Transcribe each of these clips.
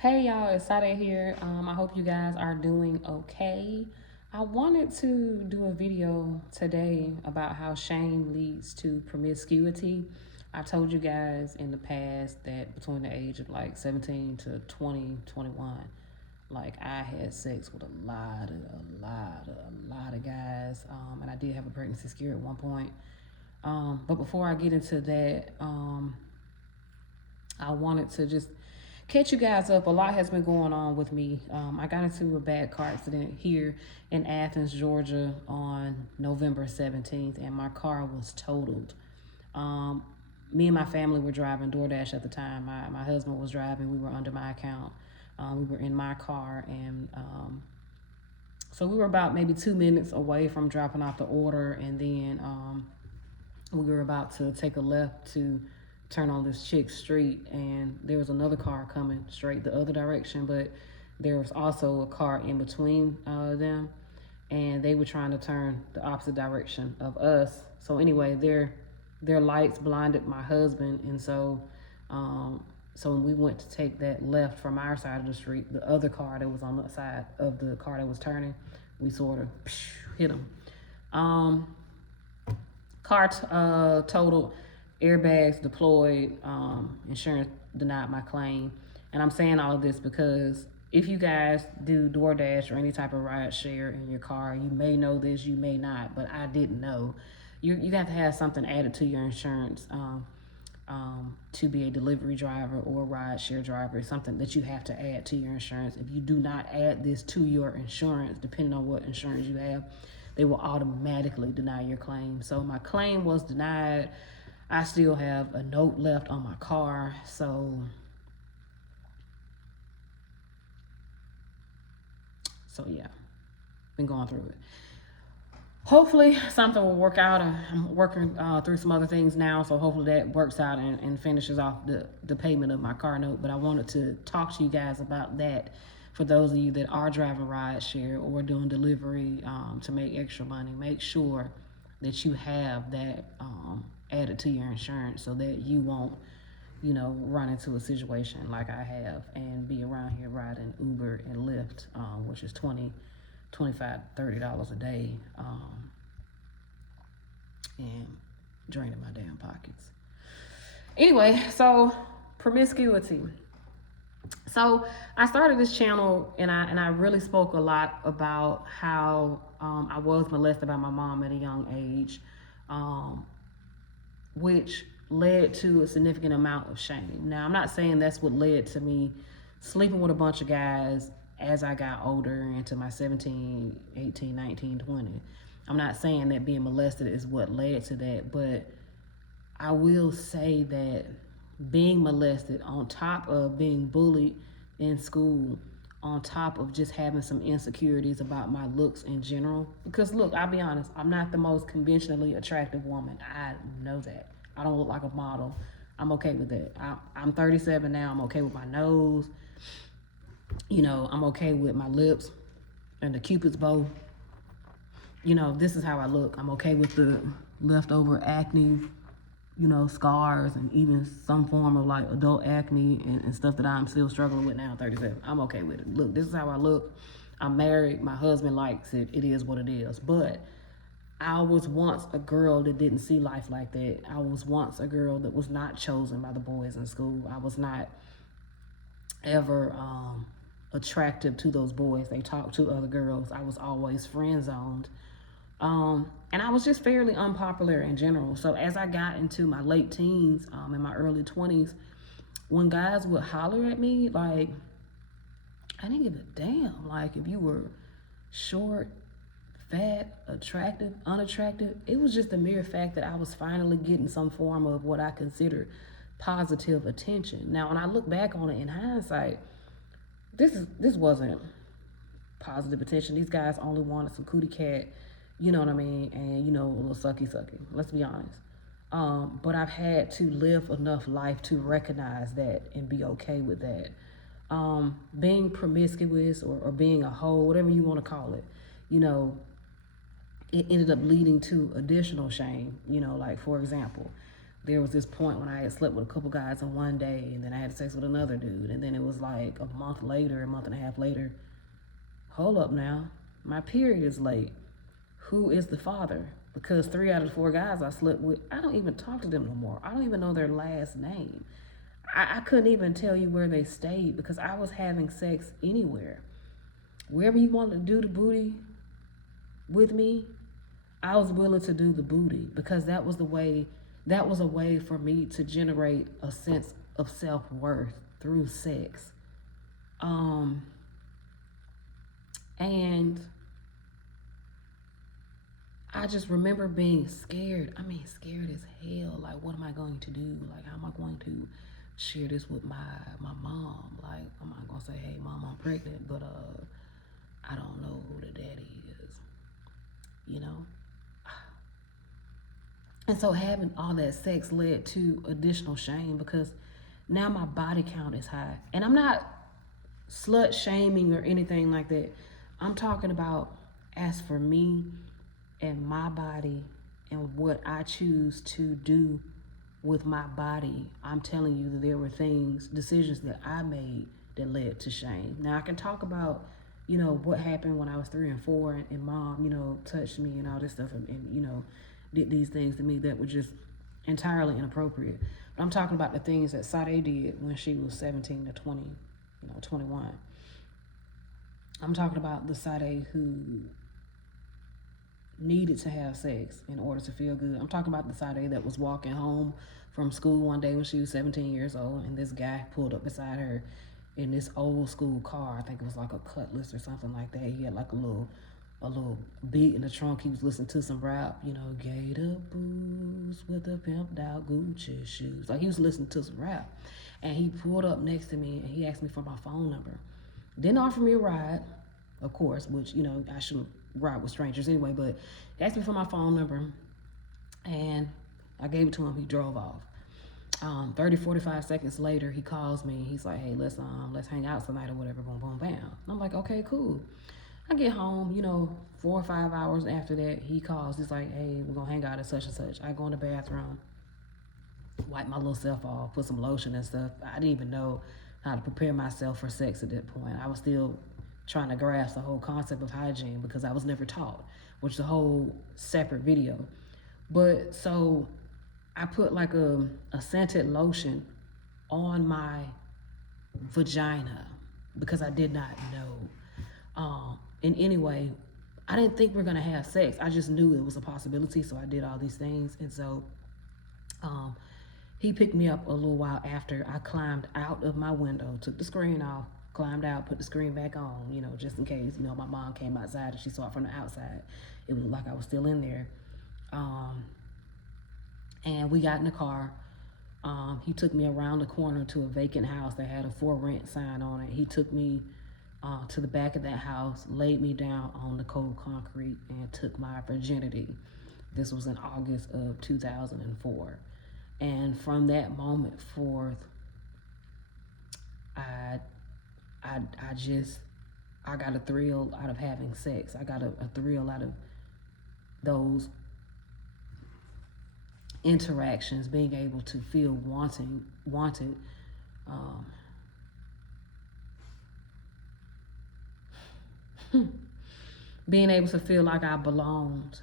Hey y'all, it's Sade here. I hope you guys are doing okay. I wanted to do a video today about how shame leads to promiscuity. I told you guys in the past that between the age of like 17 to 20, 21, like I had sex with a lot of guys, and I did have a pregnancy scare at one point. But before I get into that, I wanted to just catch you guys up. A lot has been going on with me. I got into a bad car accident here in Athens, Georgia on November 17th, and my car was totaled. Um, Me and my family were driving DoorDash at the time. My husband was driving. We were under my account. We were in my car, and so we were about maybe 2 minutes away from dropping off the order, and then we were about to take a left to turn on this chick's street, and there was another car coming straight the other direction, but there was also a car in between them, and they were trying to turn the opposite direction of us. So anyway, their lights blinded my husband, and so when we went to take that left from our side of the street, the other car that was on the side of the car that was turning, we sort of hit him. Car totaled, airbags deployed, insurance denied my claim. And I'm saying all of this because if you guys do DoorDash or any type of ride share in your car, you may know this, you may not, but I didn't know. You have to have something added to your insurance to be a delivery driver or a ride share driver. It's something that you have to add to your insurance. If you do not add this to your insurance, depending on what insurance you have, they will automatically deny your claim. So my claim was denied. I still have a note left on my car. So yeah, been going through it. Hopefully something will work out. I'm working through some other things now, so hopefully that works out and finishes off the payment of my car note. But I wanted to talk to you guys about that for those of you that are driving ride share or doing delivery to make extra money. Make sure that you have that added to your insurance so that you won't, run into a situation like I have and be around here riding Uber and Lyft, which is $20, $25, $30 a day, and draining my damn pockets. Anyway, so promiscuity. So I started this channel and I really spoke a lot about how I was molested by my mom at a young age, which led to a significant amount of shame. Now, I'm not saying that's what led to me sleeping with a bunch of guys as I got older into my 17, 18, 19, 20. I'm not saying that being molested is what led to that, but I will say that being molested on top of being bullied in school, on top of just having some insecurities about my looks in general. Because look, I'll be honest, I'm not the most conventionally attractive woman. I know that. I don't look like a model. I'm okay with that. I'm 37 now. I'm okay with my nose. I'm okay with my lips and the cupid's bow. This is how I look. I'm okay with the leftover acne, scars and even some form of like adult acne and stuff that I'm still struggling with now, 37. I'm okay with it. Look, this is how I look. I'm married. My husband likes it. It is what it is. But I was once a girl that didn't see life like that. I was once a girl that was not chosen by the boys in school. I was not ever attractive to those boys. They talked to other girls. I was always friend zoned. And I was just fairly unpopular in general. So as I got into my late teens, in my early 20s, when guys would holler at me, like, I didn't give a damn. Like, if you were short, fat, attractive, unattractive, it was just the mere fact that I was finally getting some form of what I consider positive attention. Now, when I look back on it in hindsight, this wasn't positive attention. These guys only wanted some cootie cat, you know what I mean, and a little sucky. Let's be honest. But I've had to live enough life to recognize that and be okay with that. Being promiscuous or being a hoe, whatever you want to call it, it ended up leading to additional shame. Like, for example, there was this point when I had slept with a couple guys in one day, and then I had sex with another dude, and then it was like a month later, a month and a half later, hold up now, my period is late. Who is the father? Because 3 out of the 4 guys I slept with, I don't even talk to them no more. I don't even know their last name. I couldn't even tell you where they stayed because I was having sex anywhere. Wherever you wanted to do the booty with me, I was willing to do the booty because that was a way for me to generate a sense of self-worth through sex. And I just remember being scared. I mean, scared as hell. Like, what am I going to do? Like, how am I going to share this with my mom? Like, I'm not gonna say, hey, mom, I'm pregnant, but I don't know who the daddy is, you know? And so having all that sex led to additional shame because now my body count is high. And I'm not slut shaming or anything like that. I'm talking about as for me and my body and what I choose to do with my body, I'm telling you that there were decisions that I made that led to shame. Now I can talk about, what happened when I was 3 and 4 and mom, touched me and all this stuff and did these things to me that were just entirely inappropriate. But I'm talking about the things that Sade did when she was 17 to 20, 21. I'm talking about the Sade who needed to have sex in order to feel good. I'm talking about the Sade that was walking home from school one day when she was 17 years old, and this guy pulled up beside her in this old school car. I think it was like a Cutlass or something like that. He had like a little beat in the trunk. He was listening to some rap, Gator boots with the pimped out Gucci shoes. Like he was listening to some rap. And he pulled up next to me and he asked me for my phone number. Didn't offer me a ride, of course, which, I shouldn't ride with strangers anyway, but he asked me for my phone number and I gave it to him. He drove off. 30, 45 seconds later, he calls me. He's like, hey, let's hang out tonight or whatever, boom, boom, bam. And I'm like, okay, cool. I get home, 4 or 5 hours after that, he calls. He's like, hey, we're gonna hang out at such and such. I go in the bathroom, wipe my little self off, put some lotion and stuff. I didn't even know how to prepare myself for sex at that point. I was still trying to grasp the whole concept of hygiene because I was never taught, which is a whole separate video. But so I put like a scented lotion on my vagina because I did not know. And anyway, I didn't think we were gonna have sex. I just knew it was a possibility, so I did all these things. And so he picked me up a little while after. I climbed out of my window, took the screen off, climbed out, put the screen back on, just in case, my mom came outside and she saw it from the outside. It was like I was still in there. And we got in the car. He took me around the corner to a vacant house that had a for rent sign on it. He took me to the back of that house, laid me down on the cold concrete, and took my virginity. This was in August of 2004. And from that moment forth, I got a thrill out of having sex. I got a thrill out of those interactions, being able to feel wanted, being able to feel like I belonged.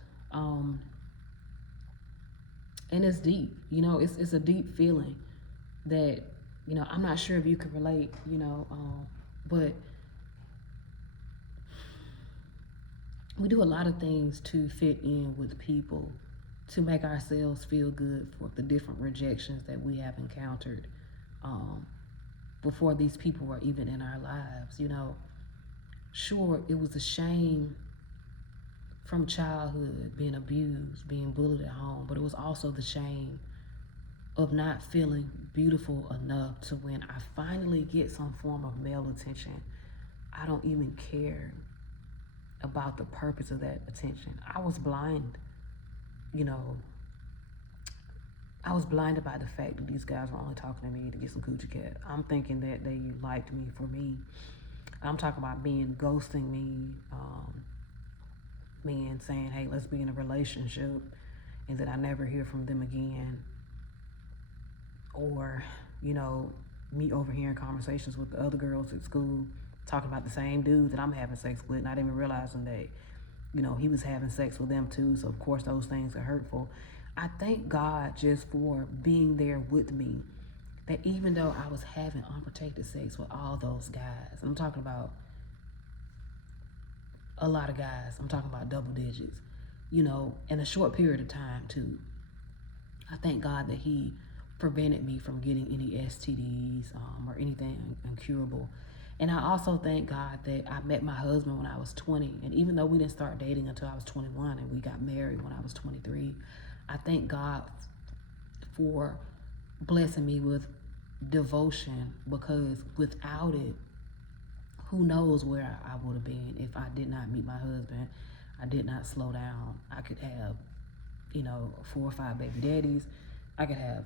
And it's deep, it's a deep feeling that, I'm not sure if you can relate, but we do a lot of things to fit in with people, to make ourselves feel good for the different rejections that we have encountered before these people were even in our lives. Sure, it was a shame from childhood, being abused, being bullied at home, but it was also the shame of not feeling beautiful enough to when I finally get some form of male attention, I don't even care about the purpose of that attention. I was blind, I was blinded by the fact that these guys were only talking to me to get some coochie cat. I'm thinking that they liked me for me. I'm talking about men ghosting me, men saying, hey, let's be in a relationship, and then I never hear from them again. or, you know, me overhearing conversations with the other girls at school talking about the same dude that I'm having sex with, not even realizing that, you know, he was having sex with them too. So of course those things are hurtful. I thank God just for being there with me, that even though I was having unprotected sex with all those guys, I'm talking about a lot of guys, I'm talking about double digits, you know, in a short period of time too. I thank God that he prevented me from getting any STDs or anything incurable. And I also thank God that I met my husband when I was 20. And even though we didn't start dating until I was 21 and we got married when I was 23, I thank God for blessing me with devotion, because without it, who knows where I would have been if I did not meet my husband. I did not slow down. I could have, you know, 4 or 5 baby daddies. I could have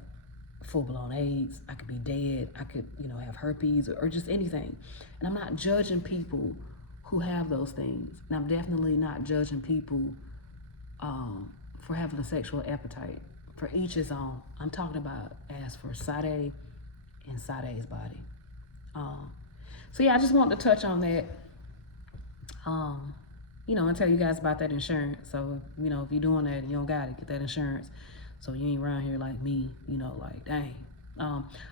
full-blown AIDS. I could be dead. I could, you know, have herpes or just anything. And I'm not judging people who have those things. And I'm definitely not judging people for having a sexual appetite. For each his own. I'm talking about as for Sade and Sade's body. So yeah, I just wanted to touch on that. You know, and tell you guys about that insurance. So, you know, if you're doing that and you don't got it, get that insurance. So you ain't around here like me, you know, like, dang.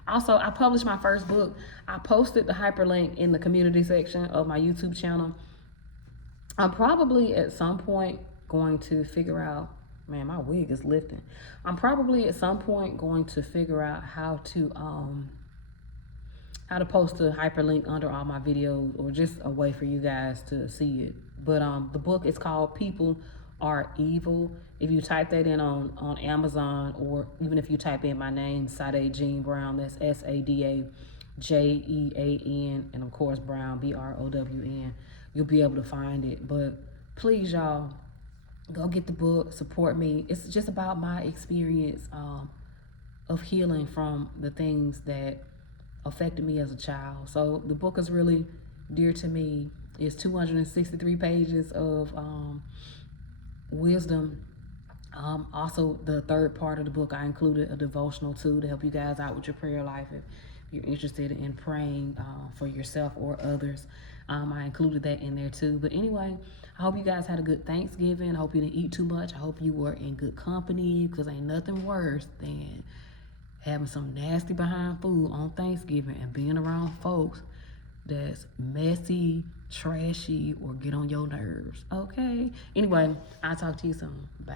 Also, I published my first book. I posted the hyperlink in the community section of my YouTube channel. I'm probably at some point going to figure out, man, my wig is lifting. I'm probably at some point going to figure out how to post a hyperlink under all my videos, or just a way for you guys to see it. But the book is called People Are Evil. If you type that in on Amazon, or even if you type in my name, Sade Jean Brown, that's SADAJEAN, and of course Brown, BROWN, you'll be able to find it. But please, y'all, go get the book, support me. It's just about my experience of healing from the things that affected me as a child. So the book is really dear to me. It's 263 pages of wisdom. Also, the third part of the book, I included a devotional too to help you guys out with your prayer life if you're interested in praying for yourself or others. I included that in there too. But anyway, I hope you guys had a good Thanksgiving. I hope you didn't eat too much. I hope you were in good company, because ain't nothing worse than having some nasty behind food on Thanksgiving and being around folks that's messy, trashy, or get on your nerves. Okay? Anyway, I'll talk to you soon. Bye.